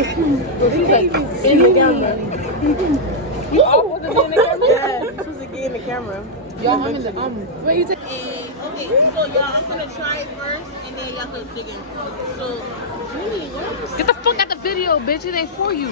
Like, in the camera. You all supposed to be in the camera? Yeah, you're supposed to get in the camera. Y'all, I'm in the What you say? Okay, so y'all, I'm gonna try it first, and then y'all can dig in. So, Julie, Get the fuck out the video, bitch. It ain't for you.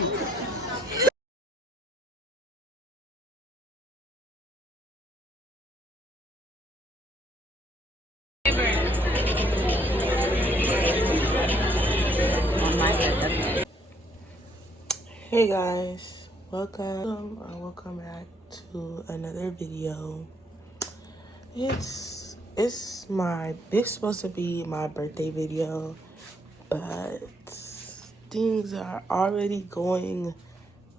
Hey guys, welcome back to another video. It's supposed to be my birthday video, but things are already going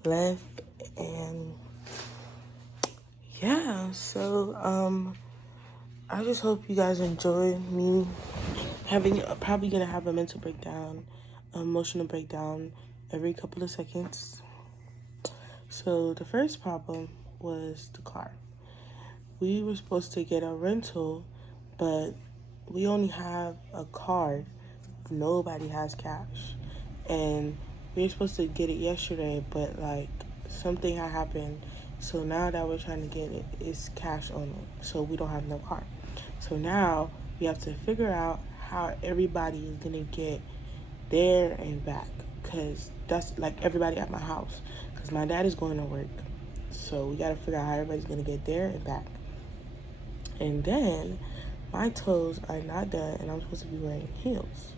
left, and yeah, so I just hope you guys enjoy me probably gonna have a mental breakdown, emotional breakdown every couple of seconds. So the first problem was the car. We were supposed to get a rental, but we only have a card. Nobody has cash. And we were supposed to get it yesterday, but like something had happened. So now that we're trying to get it, it's cash only. So we don't have no card. So now we have to figure out how everybody is gonna get there and back. Cause that's like everybody at my house. Cause my dad is going to work. So we gotta figure out how everybody's gonna get there and back. And then my toes are not done and I'm supposed to be wearing heels.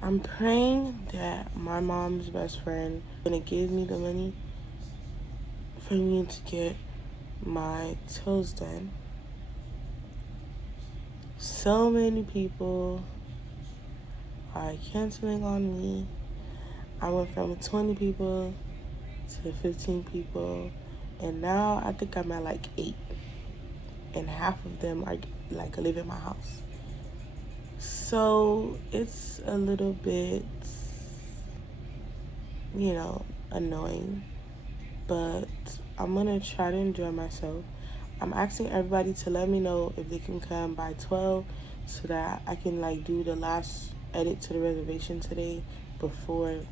I'm praying that my mom's best friend is gonna give me the money for me to get my toes done. So many people are canceling on me. I went from 20 people to 15 people, and now I think I'm at like 8. And half of them are like live in my house. So it's a little bit, annoying, but I'm gonna try to enjoy myself. I'm asking everybody to let me know if they can come by 12 so that I can like do the last edit to the reservation today before.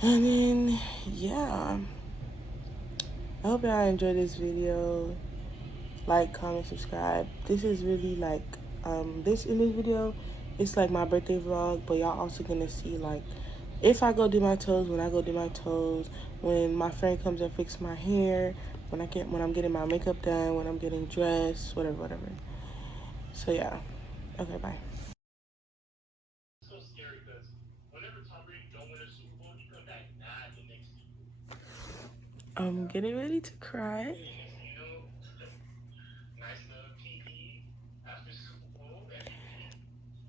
And then, yeah. I hope y'all enjoyed this video. Like, comment, subscribe. This is really like, in this video, it's like my birthday vlog, but y'all also gonna see like, if I go do my toes, when I go do my toes, when my friend comes and fix my hair, when I'm getting my makeup done, when I'm getting dressed, whatever. So yeah. Okay, bye. I'm getting ready to cry.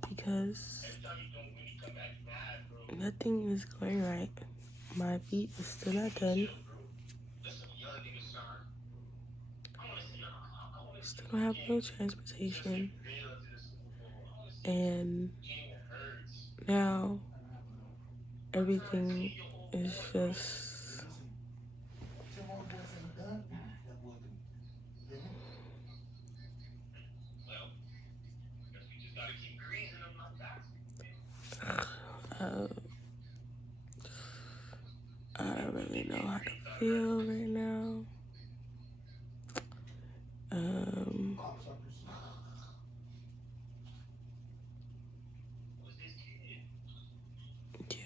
Because nothing is going right. My feet is still not done. Still don't have no transportation. And now everything is just I don't really know how to feel right now.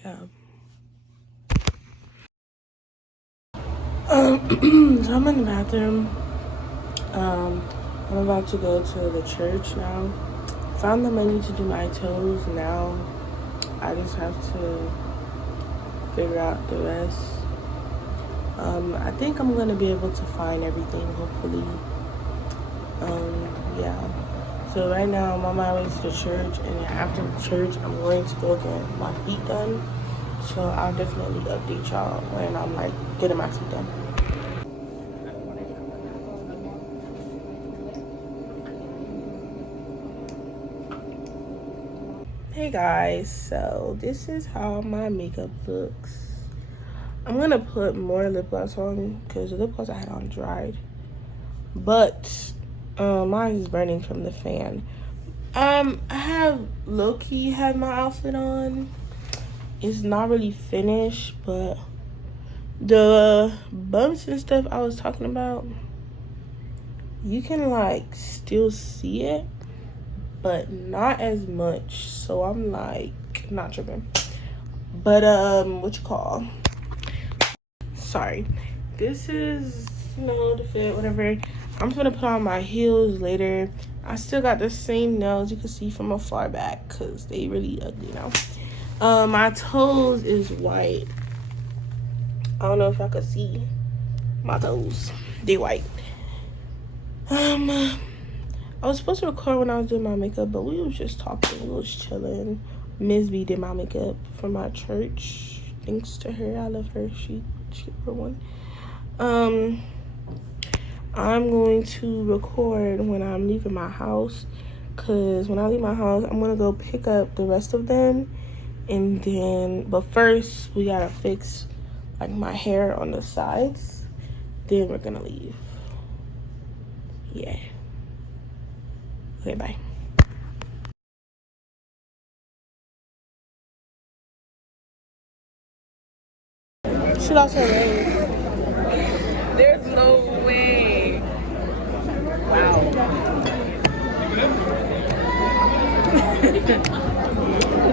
Yeah. So I'm in the bathroom. I'm about to go to the church now. Found the money to do my toes. Now I just have to figure out the rest. I think I'm gonna be able to find everything, hopefully. Yeah. So right now I'm on my way to the church, and then after the church I'm going to go get my feet done. So I'll definitely update y'all when I'm like getting my feet done. Hey guys, so this is how my makeup looks. I'm gonna put more lip gloss on because the lip gloss I had on dried, but mine is burning from the fan. I have low-key had my outfit on. It's not really finished, but the bumps and stuff I was talking about, you can like still see it, but not as much. So I'm like not tripping. But what you call? Sorry. This is, you know, the fit, whatever. I'm gonna put on my heels later. I still got the same nails you can see from afar back because they really ugly now. My toes is white. I don't know if y'all could see my toes. They white. I was supposed to record when I was doing my makeup, but we was just talking. We was chilling. Ms. B did my makeup for my church. Thanks to her. I love her. She for one. I'm going to record when I'm leaving my house, because when I leave my house, I'm going to go pick up the rest of them. And then, but first, we got to fix like my hair on the sides. Then we're going to leave. Yeah. Okay, bye. She lost her way. There's no way. Wow.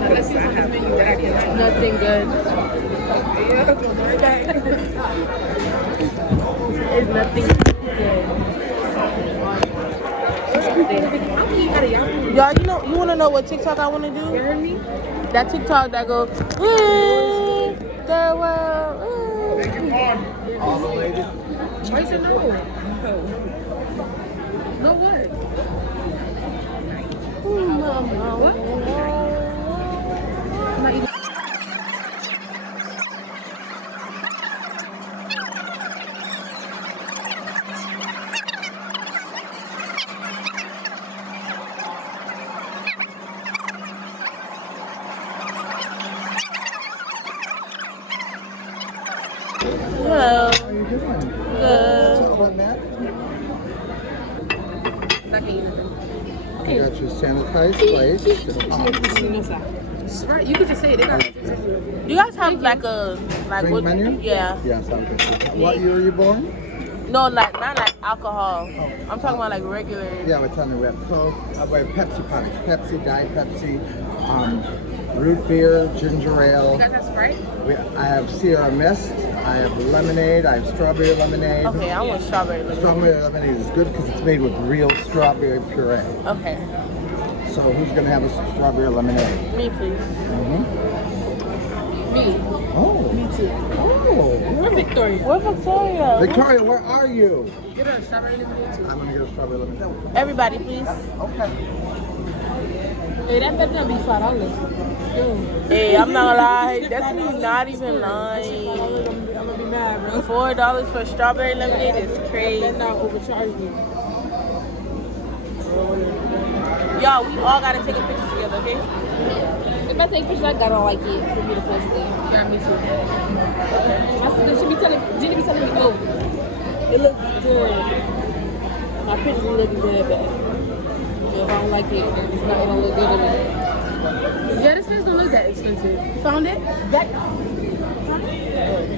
Let's see what menu that I can. Nothing good. It's nothing good. Y'all, you want to know what TikTok I want to do? You heard me? That TikTok that goes, the world. Why is it no? No what? What? I'm not eating. Hello. How are you doing? Good. What, Matt? You got your sanitized plates. Right, you could just say it. They got You guys have like a Drink menu? Yeah. Yes, I'm good. What year were you born? No, like not like alcohol. I'm talking about like regular. Yeah, we're telling you we have Coke. We have Pepsi products. Pepsi, Diet Pepsi, root beer, ginger ale. You guys have Sprite? I have Sierra Mist. I have lemonade. I have strawberry lemonade. Okay, I want strawberry lemonade. Strawberry lemonade is good because it's made with real strawberry puree. Okay. So who's going to have a strawberry lemonade? Me, please. Me. Oh. Me too. Oh. We're Victoria. We're Victoria. Victoria, where are you? Get her a strawberry lemonade too. I'm going to get a strawberry lemonade. Everybody, please. Okay. Hey, that better not be $5. Hey, I'm not gonna lie. That's not even lying. I'm gonna be mad, bro. $4 for strawberry lemonade is crazy. Better not overcharge me. Y'all, we all gotta take a picture together, okay? If I take pictures, I gotta like it for me to post it. Yeah, me too. My sister should be telling, Jenny be telling me, oh, it looks good. My pictures be looking good, but if I don't like it, it's not gonna look good to me. Yeah, this place don't look that expensive. You found it?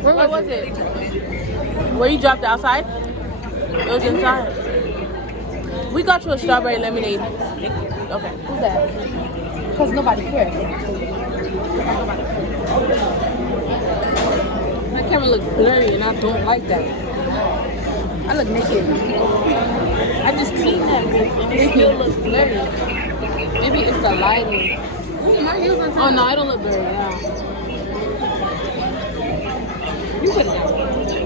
Where was it? Where you dropped it outside? It was inside. We got you a strawberry lemonade. Okay. Who's that? Because nobody cares. My camera looks blurry and I don't like that. I look naked. I just cleaned that bitch and it still looks blurry. Maybe it's the lighting. My heels on top. Oh no, I don't look blurry now. You put it down.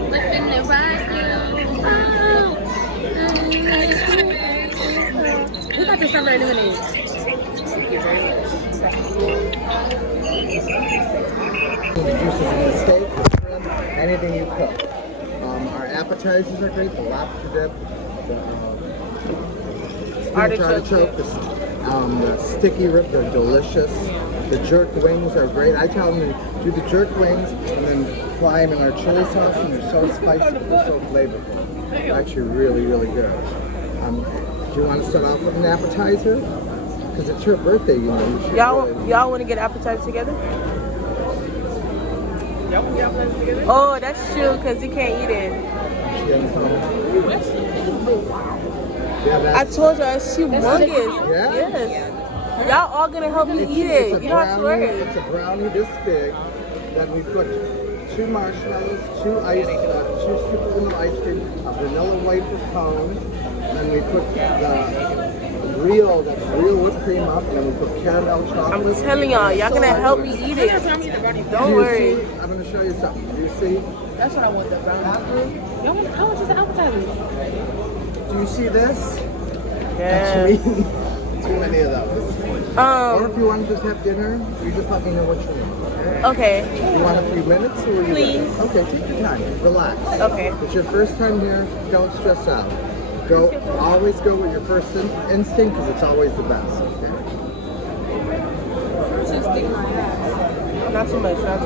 Nothing that right now. We got the strawberry lemonade. Thank you very much. The juices in the steak, the shrimp, anything you cook. Our appetizers are great. The lobster dip, the spinach artichoke, the sticky rib, they're delicious. The jerk wings are great. I tell them to do the jerk wings and then fry them in our chili sauce, and they're so spicy, they're so flavorful. They're actually really, really good. Do you want to start off with an appetizer? Because it's her birthday, you know. You should Y'all want to get appetizers together? Y'all want to get appetizers together? Oh, that's true, because he can't eat it. Yeah, I told y'all, it's humongous. Yeah? Yes. Y'all all gonna help me eat it. You don't have to worry. It's a brownie this big. Then we put 2 marshmallows, 2 scoops of vanilla ice cream, a vanilla wafer cone. Then we put the real whipped cream up, and then we put caramel chocolate. I'm telling y'all gonna help me eat it. Don't worry. I'm gonna show you something. Do you see? That's what I want, the brownie. How much is the appetizer? Do you see this? Yeah. Too many of those. Or if you want to just have dinner, you just let me know what you want. Okay. You want a few minutes? Or you Please. Okay, take your time. Relax. Okay. It's your first time here. Don't stress out. Always go with your first instinct because it's always the best. Okay? Not too much. I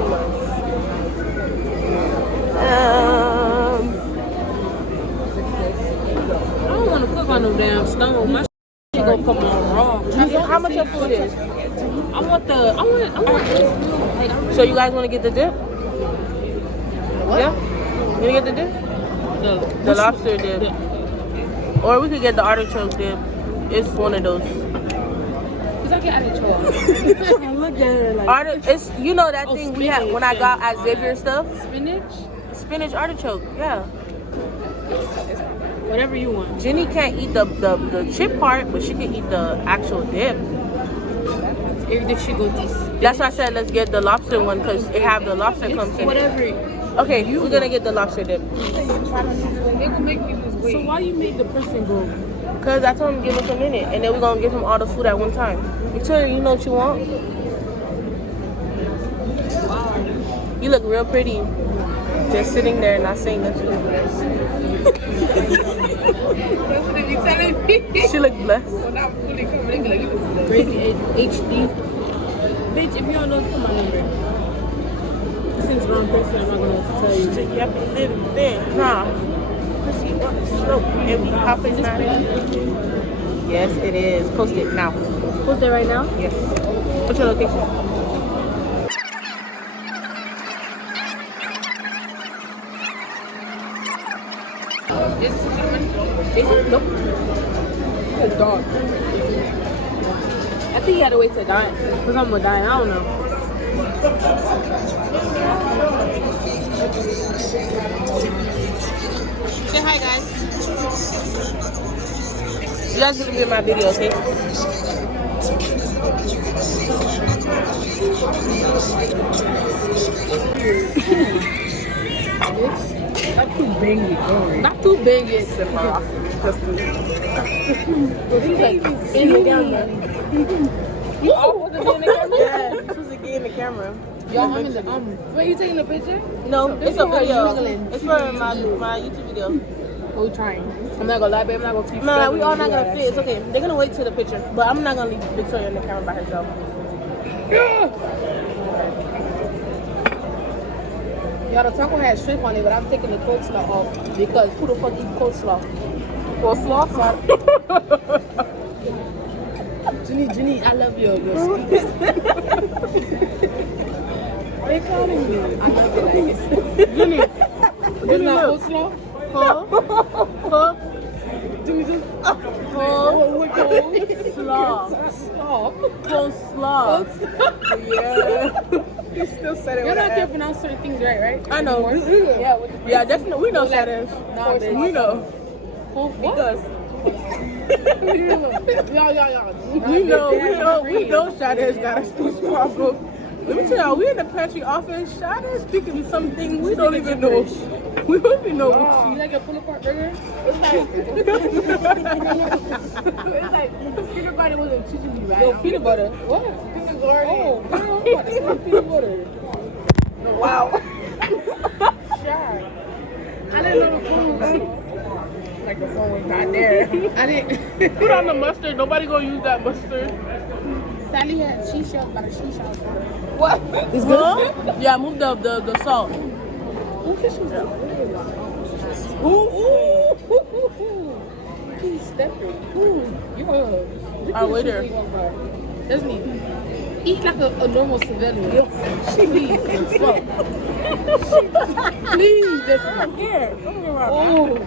don't want to cook on no damn stone. My shit gonna come on raw. How much your food is? I want this milk. So you guys want to get the dip? What? Yeah. You want to get the dip? The lobster dip. Or we could get the artichoke dip. It's one of those. Cause I get artichoke. Look at her like. It's that thing we had when I got at Xavier stuff. Spinach artichoke. Yeah. Whatever you want. Jenny can't eat the chip part, but she can eat the actual dip. That's why I said let's get the lobster one because it have the lobster comes in it. Whatever. Okay, we're gonna get the lobster dip. It will make me lose weight. So why you made the person go? Cause I told him to give us a minute, and then we're gonna give him all the food at one time. Victoria, you know what you want? Wow. You look real pretty, just sitting there and not saying nothing. That's what you telling me. She look blessed. Well, not fully covered. They be like, you look crazy HD. Bitch, if you don't know, put my number. Since the wrong person, I'm not gonna tell you. So you have been living there, nah. Pussy on the slope, and we popping this pretty. Yes, it is. Post it now. Post it right now? Yes. What's your location? Is it? Nope. It's a dog. I think you had to wait to die. Because I'm gonna die. I don't know. Say hi, guys. You guys gonna be in my video, okay? Not too big. Not too big. It's He's like in the camera. You supposed to be in the camera? Yeah, you're supposed to get in the camera. Y'all, I'm in the Wait, you taking a picture? No, it's a video. Struggling. It's for my YouTube video. We're trying. I'm not gonna lie, babe. I'm not gonna keep. No, we all not gonna fit. It's okay. They're gonna wait till the picture, but I'm not gonna leave Victoria in the camera by herself. Y'all, the taco had shrimp on it, but I'm taking the coleslaw off because who the fuck eat coleslaw? Coleslaw? Jenny, I love your speech. Why you calling me? I love it like this. Jenny, it's not coleslaw? Huh? Jenny, just... Coleslaw. Yeah. You still said it. You're not gonna pronounce certain things right? I know. Yeah, definitely. We know that is. We know. Because we know Sade's got a speech problem. Let me tell y'all, we in the pantry often. Sade is speaking something we don't even know. We don't even know. You like a pull apart burger? It's like peanut butter wasn't teaching me right. Yo, peanut butter. What? Peanut butter. Oh, girl, what? It's not peanut butter. Wow. Shy. I didn't know the phone was like the phone was not there. I didn't. Put on the mustard. Nobody gonna use that mustard. Sally had shisha, but a shisha. What? It's good? Yeah, move the salt. Ooh. He's stepping. Ooh. Our waiter. Doesn't he? Eat like a normal civilian. Yo, please, fuck. Please, I don't care. Oh,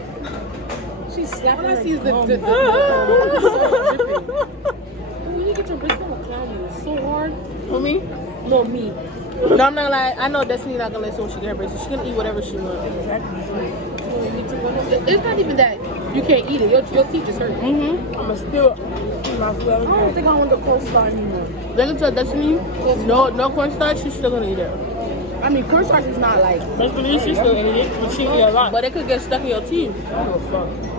she's slapping. All I see is the when you get your wrist on a clown, it's so hard. For me? No, me. No, I'm not gonna lie. I know Destiny not gonna listen when she get her braces. She's gonna eat whatever she wants. It's not even that you can't eat it. Your teeth just hurt. I'ma still eat my food. I don't think I want the cornstarch anymore. They can tell Destiny, no cornstarch, she's still gonna eat it. I mean, cornstarch is not like. Destiny, she's still gonna eat it, but she eat a lot. But it could get stuck in your teeth.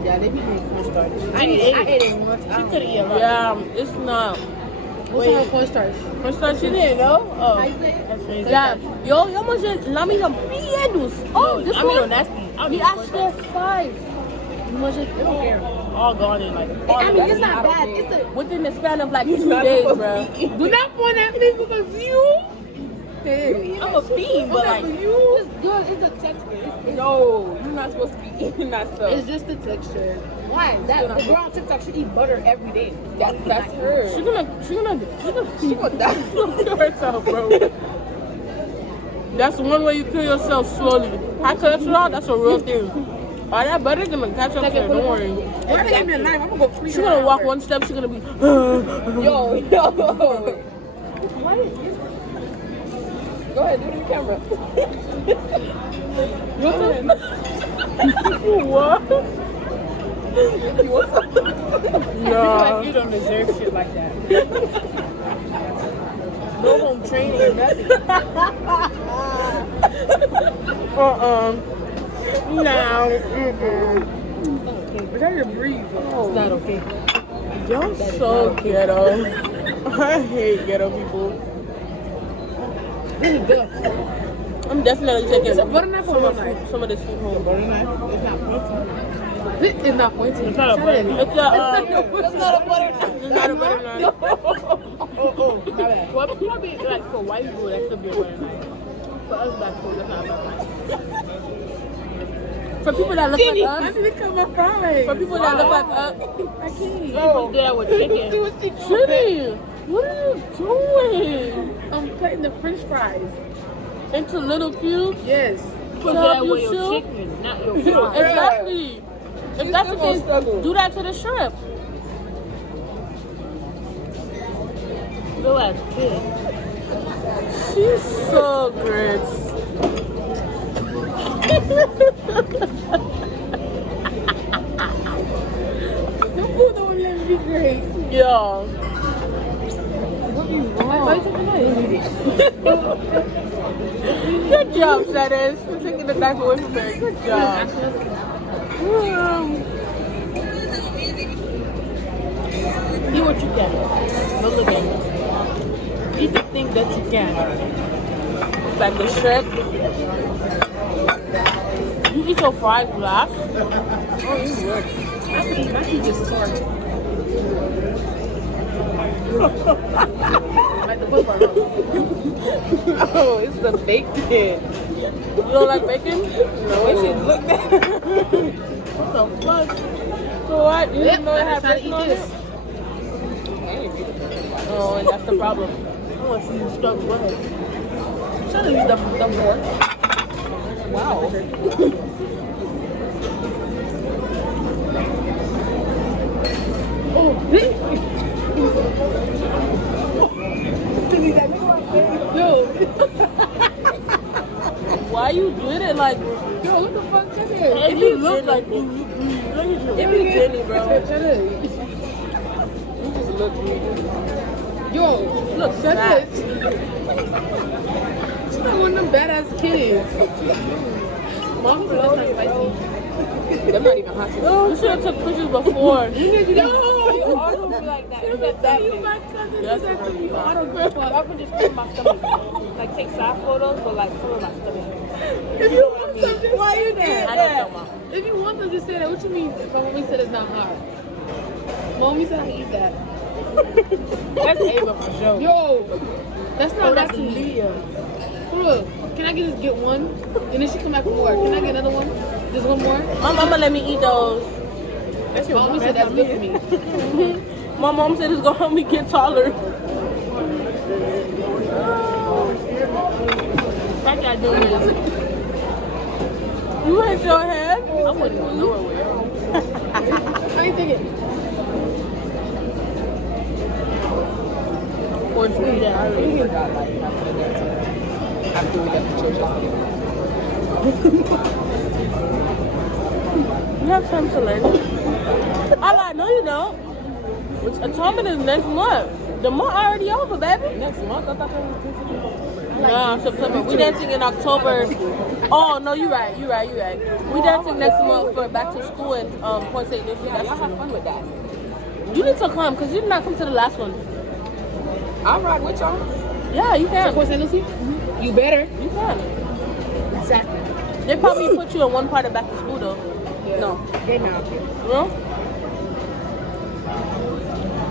Yeah, they be eating cornstarch. I ate it once. She could eat a lot. Yeah, it's not. What's wrong with cornstarch? Cornstarch, you didn't know? Oh. Yeah. Yo manger la mise pieds. Oh, this one. I mean, nasty. We actually 5. You must just, they don't care. All gone in like. I mean, it's not bad. It's a, within the span of like 2 days, bro. do not point at me because you. Hey, I'm a fiend, but like you. It's good. It's the texture. No, you're not supposed to be eating that stuff. It's just the texture. Why? That the girl on TikTok should eat butter every day. That's her. She gonna die. Kill herself, bro. That's one way you kill yourself slowly. High cholesterol, that's a real thing. All that butter gonna catch up to her. Don't worry. Why they give me a knife? I'm gonna go freeze. She's gonna walk one step. She's gonna be. Yo. Why is this? Go ahead, do it in the camera. What? No. Like you don't deserve shit like that. No home training or nothing. No. But how you breathe? It's not okay. Y'all so ghetto. I hate ghetto people. This is good. I'm definitely taking It's a butter knife or a knife? some of this food home. Butter knife? It's not pointy. This is not pointy. It's not a butter knife. It's not a butter knife. It's not a butter knife. Oh, my bad. Well, probably like for white people, that could be a butter knife. For us black people, that's not a butter knife. For people that look like us. I didn't come up fries. For people that look like us. I can't. People do that with chicken. Trini, what are you doing? I'm cutting the french fries. Into little cubes? Yes. Put that with your chicken, not your fries. Exactly. If that's the case, do that to the shrimp. Little ass kid. She's so great. The food don't let me be great. Yo. What are you wrong? Why you taking my Good job, Shadows. For taking the knife away from her. Good job. Eat what you can. Don't look at me. Eat the thing that you can. Like the shrimp. You eat your fries last. Oh, you work. I can eat. My teeth just tore. Like the football. Oh, it's the bacon. You don't like bacon? No. It should look that. What the fuck? So what? You didn't know it had bacon on it? Oh, and that's the problem. I want to see you struggle. Go ahead. Try to use the fork. Wow. Oh, yo. Why you doing it like? Yo, what the fuck? Shut it. And you look like you. Look at you. It be Jenny, bro. Shut it. You just look weird. Yo, Look, shut fat. it. She's not one of them badass kids. Mom, that's not spicy. They're not even hot. You should have took pictures before. No, you all don't be like that. It's not that big. Yes, I can just cover my stomach. like take side photos, but like cover my stomach. If you want something, why you I that? don't know, Mom. If you want something, just say that. What you mean? My mommy said it's not hard. Mommy said I can eat that. That's Ava for sure. Yo, that's not that's me. Leah. Look, can I just get one? And then she come back for more. Can I get another one? Just one more? My mama let me eat those. Mommy said that's good for me. My mom said it's gonna help me get taller. Fact I doing this. You hit your head? I wouldn't go nowhere. I ain't think it. Or tweet that. I really forgot like after we left the church yesterday. You have time to learn. I like, no you don't. Atonement is next month. The month already over, baby. Next month? I thought that was Nah, September. We dancing in October. Oh no, you right. We dancing next month for back to school in Point St. Lucie. y'all have fun with that. You need to come because you did not come to the last one. I'll ride with y'all. Yeah, you can. Point St. Lucie? You better. You can. Exactly. They probably put you in one part of back to school though. No, they not. No?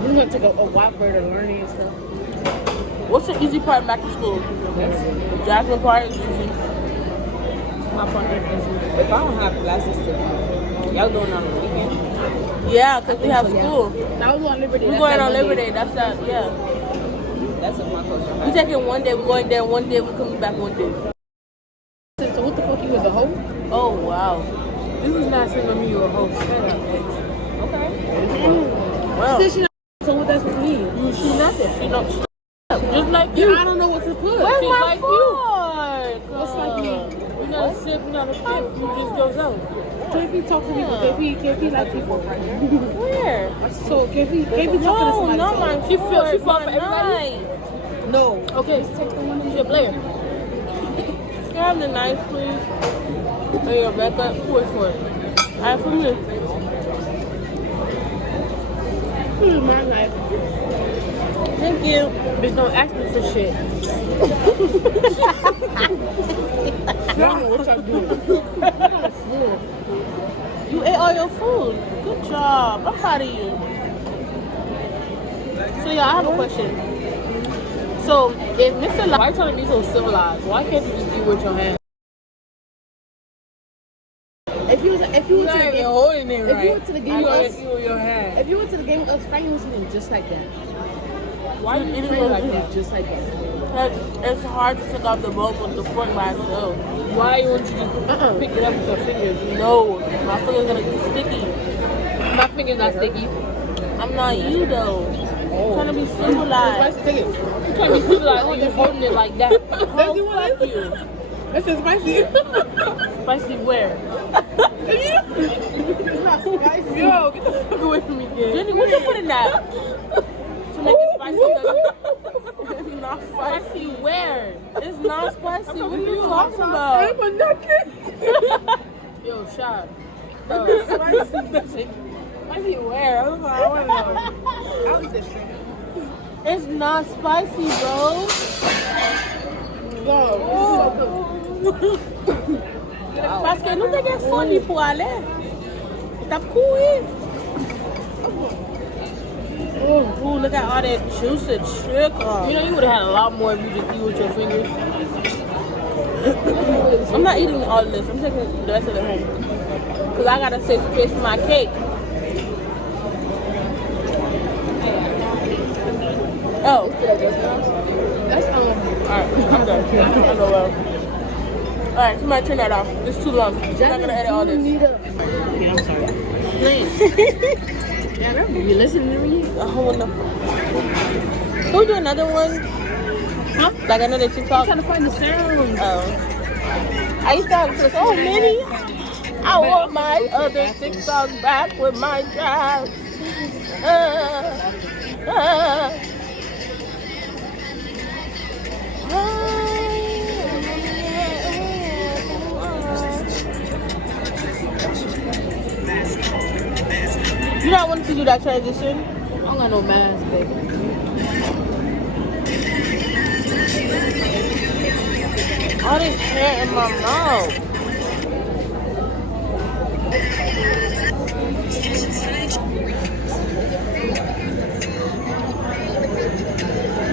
We're gonna take a while for the learning and stuff. What's the easy part back to school? Jasmine part is easy. My partner is easy. If I don't have classes to y'all going on the weekend? Yeah, because we have school. Now we're on Liberty. We're going on Labor Day. That's that, yeah. That's if my coach We taking one day, we're going there one day, we're coming back one day. So what the fuck, you was a hoe? Oh, wow. This is not saying me you a hoe. Shut up, bitch. Okay. Well, So what that's what you mean? You shoot nothing. she don't just like you. I don't know what to put. Where's She's my like fork? What's like me? You gotta sip, you gotta flip. You just goes out. KP talk to people. KP like people. Where? So KP talking to somebody. No, man. She fought for everybody. No. Okay, let's take the one who's your player. Can I have the knife, please? Oh, your backup? Who is for it? Alright, for me. This is my knife. Thank you. Bitch, don't ask me for shit. I don't know what y'all doing. You ate all your food. Good job. I'm proud of you. So, y'all, I have a question. So, if Mr. Why are you trying to be so civilized? Why can't you just be with your hands? If you went to the game, holding it if you went to the game with us, your hand. if you went to the game with us, Frank was eating just like that. Why are you eating Frank like that? Just like that. It's hard to take off the bone with the fork by itself. Why won't you just pick it up with your fingers? No, my finger's gonna be sticky. My finger's not sticky. I'm not you though. I'm trying to be civilized. Spicy, take it. You can't be civilized when you're holding it like that. Oh, fuck you. That's just spicy. Spicy where? It's not spicy. Yo, get the fuck away from me, kid. Jenny, what you put in that? To make it spicy? It's not spicy where? It's not spicy. What are you talking about? I'm a nugget. Yo, shot. No, spicy. Spicy where? I don't know. I was just drinking. It's not spicy, bro. Parce que nous avons fondé pour aller. T'as couru. Ooh, look at all that juice and sugar. You know, you would have had a lot more if you just eat with your fingers. I'm not eating all of this. I'm taking the rest of it home. Because I got to save space for my cake. Oh. That's Alright, I'm done. I know well. Alright, somebody turn that off. It's too long. I'm not gonna edit all this. Okay, I'm sorry. Please. Yeah, you listening to me? Can we do another one? Huh? Like another TikTok? I'm trying to find the sound. Oh. I used to have so many. I want my other TikToks back with my child. You not wanting to do that transition? I don't got no mask, baby. All this hair in my mouth.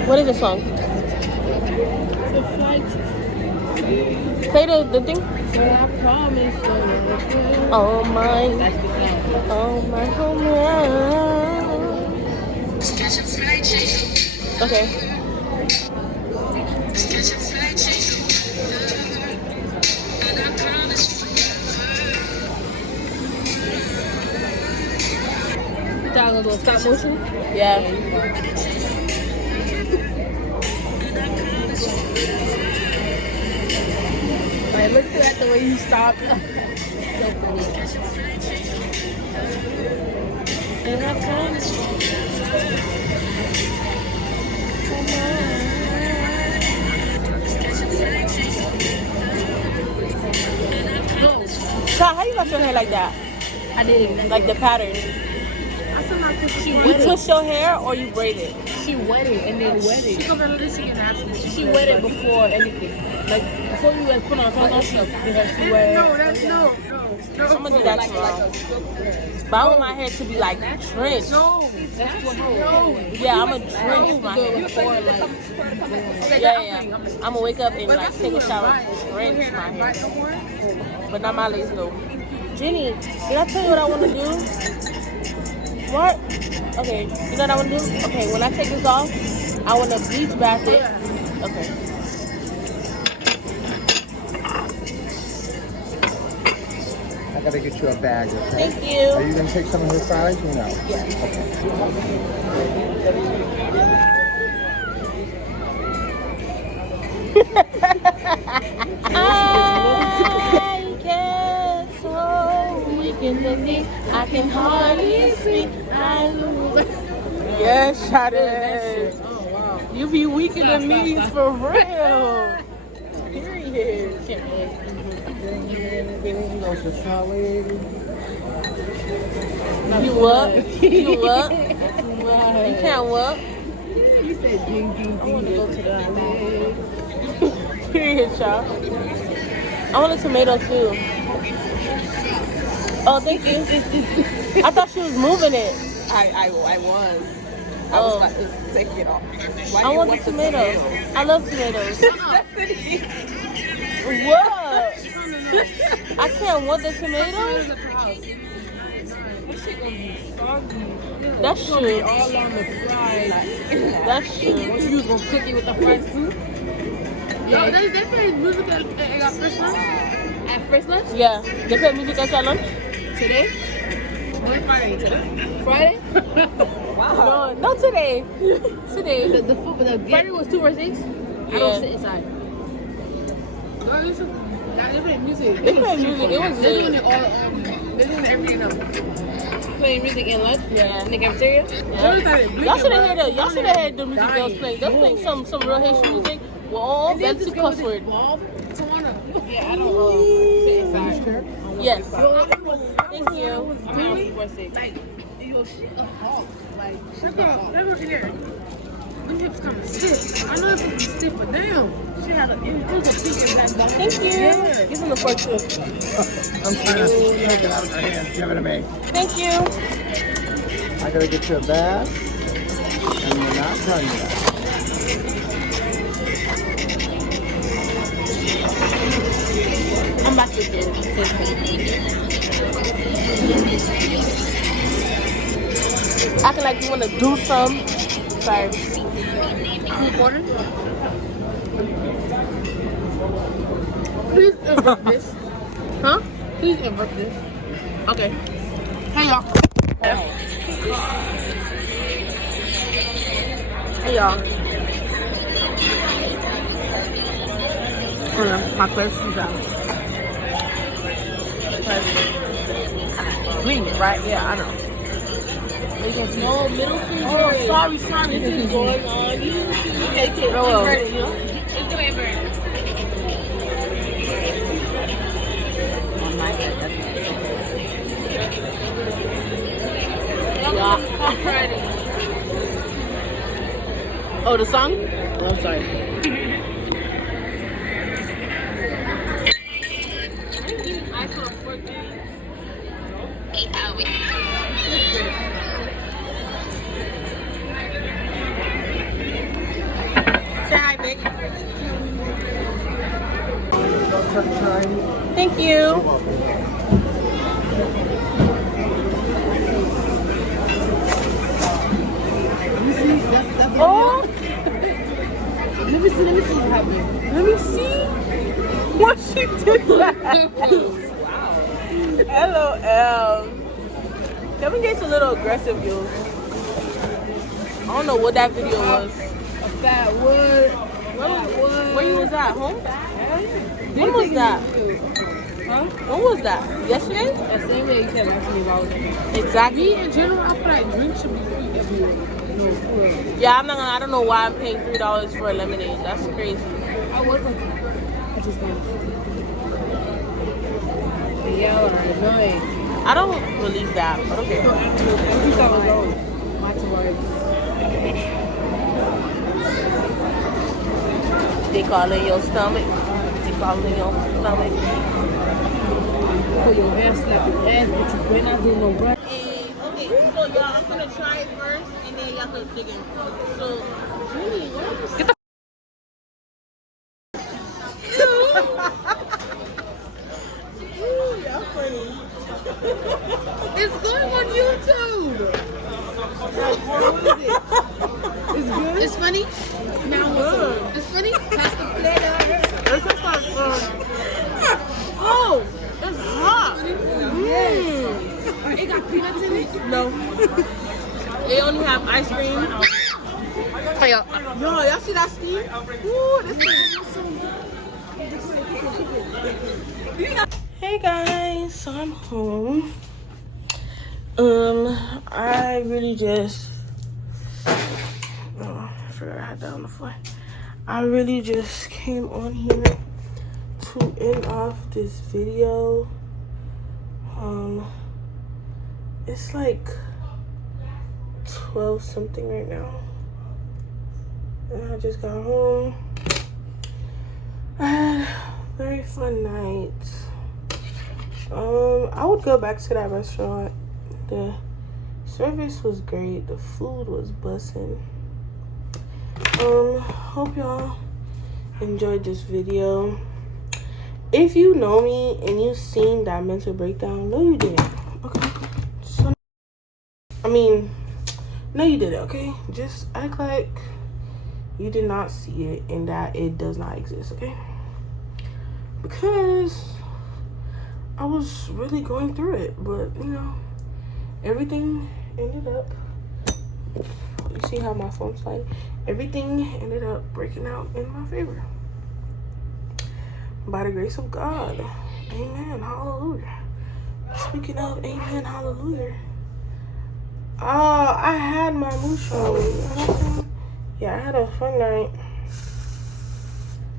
What is the song? The flight. Play the thing. So I promise you. Oh my. That's the sound. Oh my, oh my. Okay. You thought I was gonna do a stop motion? Yeah. Like, look at the way you stopped. So funny. And I promise you. Child, how you got your hair like that? I did. Like the pattern? I said my pussy. You twist your hair or you braid it? She wet it and then wet it. She wet it before anything. Like before you like put on all stuff. She wet. No, that's no. I'm gonna do that tomorrow. But I want my hair to be like drenched. No. That's what. Yeah, I'm gonna drench my hair. Before like. Yeah. I'm gonna wake up and like take a shower and drench my hair. But not my legs though. Jenny, did I tell you what I want to do? What? Okay, you know what I want to do? Okay, when I take this off, I want to bleach bath it. Okay. I gotta get you a bag, okay? Thank Are you. you gonna take some of her fries or no? Yes. I get so weak in the knee, I can hardly speak. I lose. Yes, Shadi. Oh wow. You be weak in the knees for real. Period. You up? You up? You can't up? You said ding ding ding. Go to the leg. Period, y'all. I want a tomato too. Oh, thank you. I thought she was moving it. I was. Oh, about to take it off. Why I want the tomato. I love tomatoes. What? I can't want the tomatoes. That's true. All on the fries. That's true. You was gonna cook it with the fries too? No, they play music at first lunch. At first lunch? Yeah. They play music at your lunch? Today? What Friday today? Friday? No, not today. Today. The Friday was 2 versus 6? I Yeah. don't sit inside. No, they play music. They play music. It was They're doing good. it all. They're doing everything else. Playing music in lunch? Yeah. In the cafeteria? Y'all should have heard the music they was playing. They was playing some real Haitian music with all fancy cuss words. Yeah, I don't sit inside. Yes. Thank you. I'm out before 6. That girl in there. Them hips kind of stiff. I know it's supposed to be stiff, but damn. She had it was a pink and black ball. Thank you. Give them the fork too. I'm trying to take it out of her hands. Give it to me. Thank you. I gotta get you a bath, and we're not done yet. I'm about to get it. Acting like you want to do some. Sorry. Water? Please invert this. Huh? Please invert this. Okay. Hey y'all. Hey y'all. My place is out. Green, right? Yeah, I know. No middle finger. Oh, sorry. This is going on you. Okay, Invert it, you know? Let's do invert. Oh, the song? Oh, I'm sorry. Say hi, Vic. Thank you. Let me see what she did that. LOL. Kevin gets a little aggressive, yo. I don't know what that video was. A fat wood. Where you was at? Home? When was that? Huh? When was that? Yesterday? That same day you kept asking me if I was there. Exactly. Me in general, I feel like drinks should be free everywhere. No, for real. Yeah, I don't know why I'm paying $3 for a lemonade. That's crazy. I was like, I just want to. Y'all are annoying. I don't believe that, but okay. So every time I go, my towards. They call in your stomach. They call in your stomach. Put your hair slap your ass, but you better not do no rap. Okay, so y'all, I'm gonna try it first, and then y'all can dig in. So, Julie, what? Get the y'all funny. It's going on YouTube. What is it? It's good. It's funny. Now what's it's funny. Pass the plate over. It's just like, oh, it's hot. It got peanuts in it. No. They only have ice cream. Yo, y'all see that steam? Ooh, this thing. Hey guys, so I'm home. I really just I forgot I had that on the floor. I really just came on here to end off this video. It's like 12 something right now, and I just got home. I had a very fun night. I would go back to that restaurant. The service was great. The food was bussin'. Hope y'all enjoyed this video. If you know me and you've seen that mental breakdown, no you didn't. Okay. So, I mean, no you didn't, okay? Just act like you did not see it and that it does not exist, okay? Because I was really going through it, but you know, everything ended up, you see how my phone's like, everything ended up breaking out in my favor. By the grace of God. Amen. Hallelujah. Speaking of amen, hallelujah. I had my mooch on. Yeah, I had a fun night.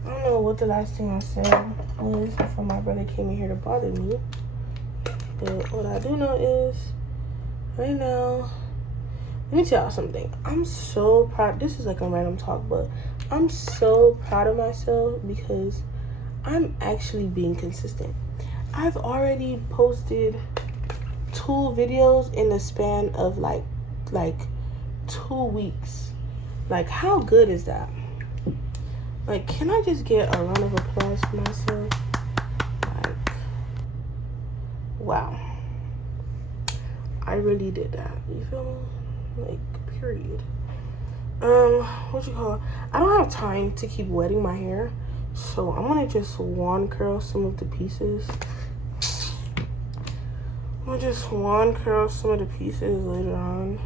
I don't know what the last thing I said was before my brother came in here to bother me. But what I do know is, right now, let me tell y'all something. I'm so proud. This is like a random talk, but I'm so proud of myself because I'm actually being consistent. I've already posted 2 videos in the span of like 2 weeks. Like, how good is that? Like, can I just get a round of applause for myself? Like, wow. I really did that. You feel me? Like, period. What you call it? I don't have time to keep wetting my hair, so I'm gonna just wand curl some of the pieces. I'm gonna just wand curl some of the pieces later on.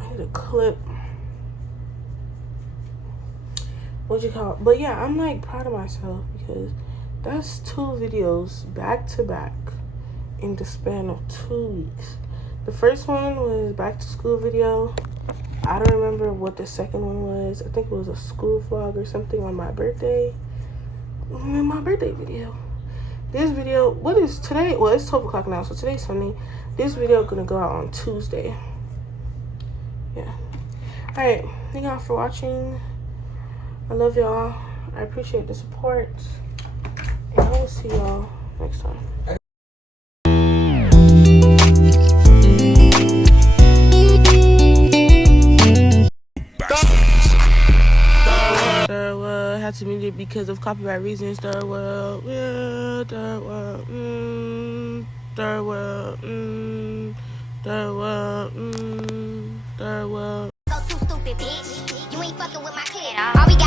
I need a clip. What you call it? But yeah, I'm like proud of myself because that's 2 videos back to back in the span of 2 weeks. The first one was back to school video. I don't remember what the second one was. I think it was a school vlog or something on my birthday. My birthday video. This video, what is today? Well, it's 12 o'clock now, so today's Sunday. This video gonna go out on Tuesday. Yeah. Alright, thank y'all for watching. I love y'all. I appreciate the support. And I will see y'all next time. Third world had to mute it because of copyright reasons. Third world, yeah, third world, third world, third world, third world. So too stupid, bitch. You ain't fucking with my kid. All we got